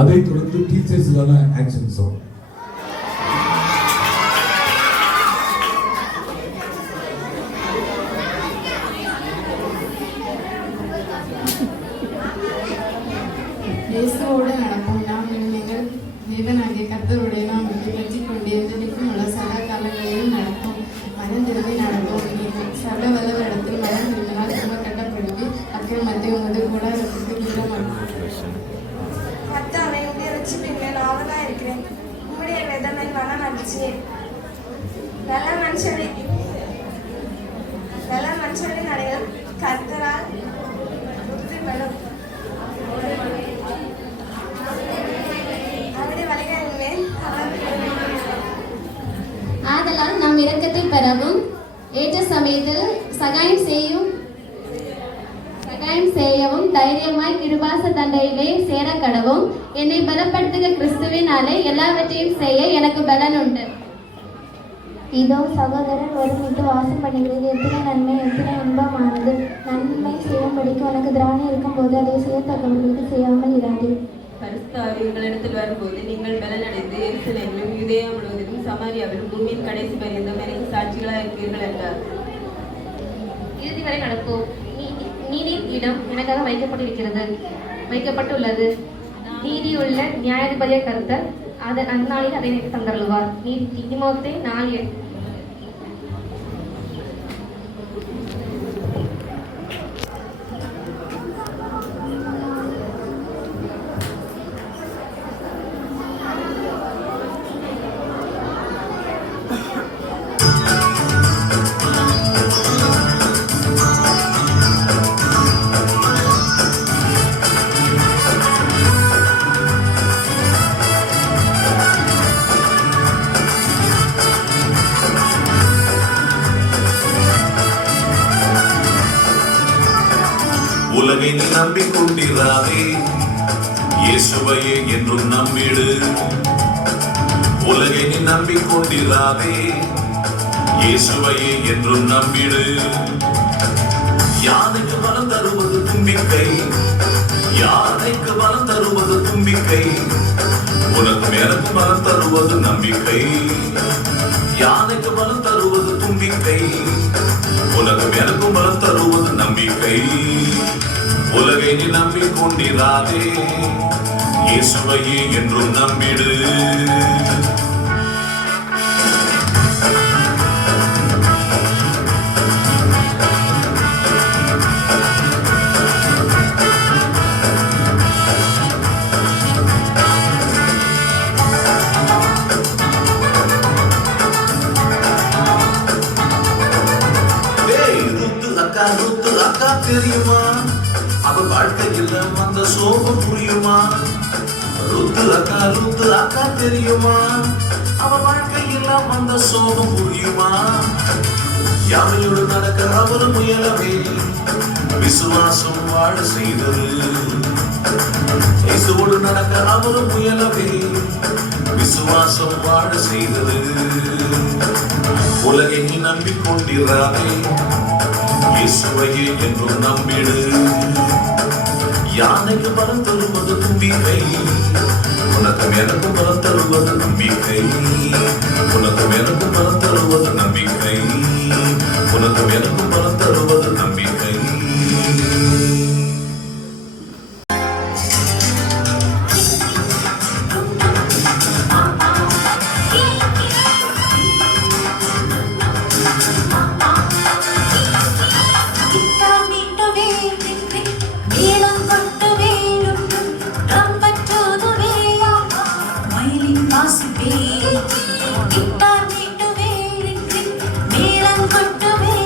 அதை தொடர்ந்து டீச்சர்ஸுக்கான action song. இயேசுவோடு நடப்போம். நாம் நீங்கள் தேவனாகிய கர்த்தருடைய நாமத்தை பற்றிக் கொண்டு என்றைக்கும் உள்ள சதா காலங்களிலும் நடப்போம். மனம் திரும்பி நடப்போம். நீங்கள் சர்வ வல்லவரிடத்தில் மனம் திரும்பினால் திரும்ப கட்டப்படுவி அக்கிரமத்தை உமது கூடாரத்துக்கு தூரமாக்கும். கர்த்தாவே, உம்முடைய ரட்சிப்பின் மேல் ஆவலா இருக்கிறேன். உம்முடைய வேதனை மனம் அடிச்சு நல்ல மனுஷரின் அடையாளம் கர்த்தரால் உறுதிப்படும். ஆதலால் நாம் இரக்கத்தை பெறவும் ஏற்ற சமயத்தில் சகாயம் செய்யவும் தைரியமாய் கிருபாச தண்டையிலே சேர கடவும். என்னை பலப்படுத்துக கிறிஸ்துவினாலே எல்லாவற்றையும் செய்ய எனக்கு பலன் உண்டு. இதோ சகோதரர் ஒருமித்து வாசம் பண்ணுகிறது. எத்தனை நன்மை, எத்தனை இன்பமானது! நன்மை செய்யும்படிக்கு உனக்கு திராணி இருக்கும் போது அதை செய்யத்தக்கவர்களுக்கு செய்யாமல் இராது. பரிசுத்தாவி உங்களிடத்தில் வரும்போது நீங்கள் பலனடைந்து எருசலேமிலும் யூதேயா முழுவதிலும் சமாரியாவிலும் பூமியின் கடைசி பரியந்தம் எனக்கு சாட்சிகளாக இருப்பீர்கள் என்றார். இறுதி வரை நடப்போம். நீதி இடம் எனக்காக வைக்கப்பட்டுள்ளது. நீதியுள்ள நியாயாதிபதிய கர்த்தர் அந்நாளில் அதை எனக்கு தந்தருள்வார். தீமோத்தே 4:8. உலகை நீ நம்பிக்கொண்டிராதே, இயேசுவையே என்றும் நம்பிடு. உலகை நீ நம்பிக்கொண்டிராதே, இயேசுவையே என்றும் நம்பிடு. யானைக்கு பலம் தருவது தும்பிக்கை, யானைக்கு பலம் தருவது தும்பிக்கை, உனக்கு எனக்கு பலம் தருவது நம்பிக்கை. யானைக்கு பலம் தருவது தும்பிக்கை, உனக்கு எனக்கு பலம் தருவது நம்பிக்கை. உலகை நீ நம்பிக்கொண்டிராதே, இயேசுவையே என்றும் நம்பிடு. அக்கா தெரியுமா? அவ வாழ்க்கையில் வந்த சோகம் புரியுமா? ருத்து அக்கா தெரியுமா? அவ வாழ்க்கையில் வந்த சோகம் புரியுமா? யாரையோடு நடக்க அவரு முயலவே விசுவாசம் வாழ செய்தது. இயேசுவோடு நடக்க அவரு முயலவே விசுவாசம் வாழ செய்தது. உலகை நீ நம்பிக்கொண்டிராதே, இயேசுவையே என்றும் நம்பிடு. யானைக்கு பலம் தருவது தும்பிக்கை, உனக்கு எனக்கு பலம் தருவது நம்பிக்கை. உனக்கு எனக்கு பலம் தருவது நம்பிக்கை, உனக்கு எனக்கு பலம் தருவது நம்பிக்கை. கிட்டார் மீட்டுவே, மேளம் கொட்டுவே,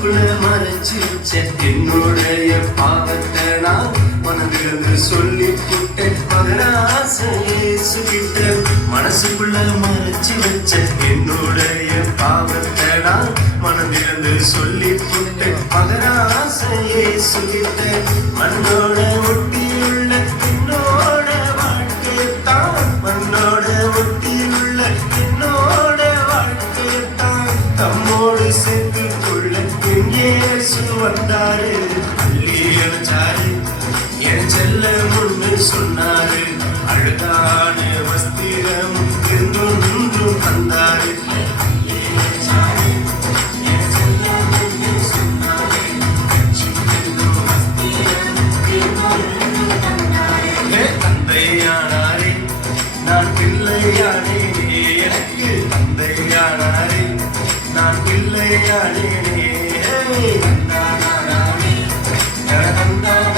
மனசுக்குள்ள மறைச்சு வச்ச என்னுடைய பாவத்தை நான் மனதிலிருந்து சொல்லி புட்டேன் மகராசேசுகிட்ட மனசுக்குள்ள மறைச்சு வச்ச என்னுடைய பாவத்தை நான் மனதிலிருந்து சொல்லி புட்டேன் மகராசேசுகிட்ட மண்ணோட ஒட்டியுள்ள என்னோட வாழ்க்கைத்தான் மண்ணோட ஒட்டியுள்ள என்னோட வாழ்க்கைத்தான் தம்மோடு சேர்த்து கொள்ள என் இயேசு வந்தாரு அள்ளி அணைச்சாரு என் செல்ல முன்னு சொன்னாரு அழகான வஸ்திரம் இருந்தும் தந்தாரு தந்தையானாரே நான் பிள்ளையானேனே எனக்கு தந்தையானாரே நான் பிள்ளையானேனே தந்தானே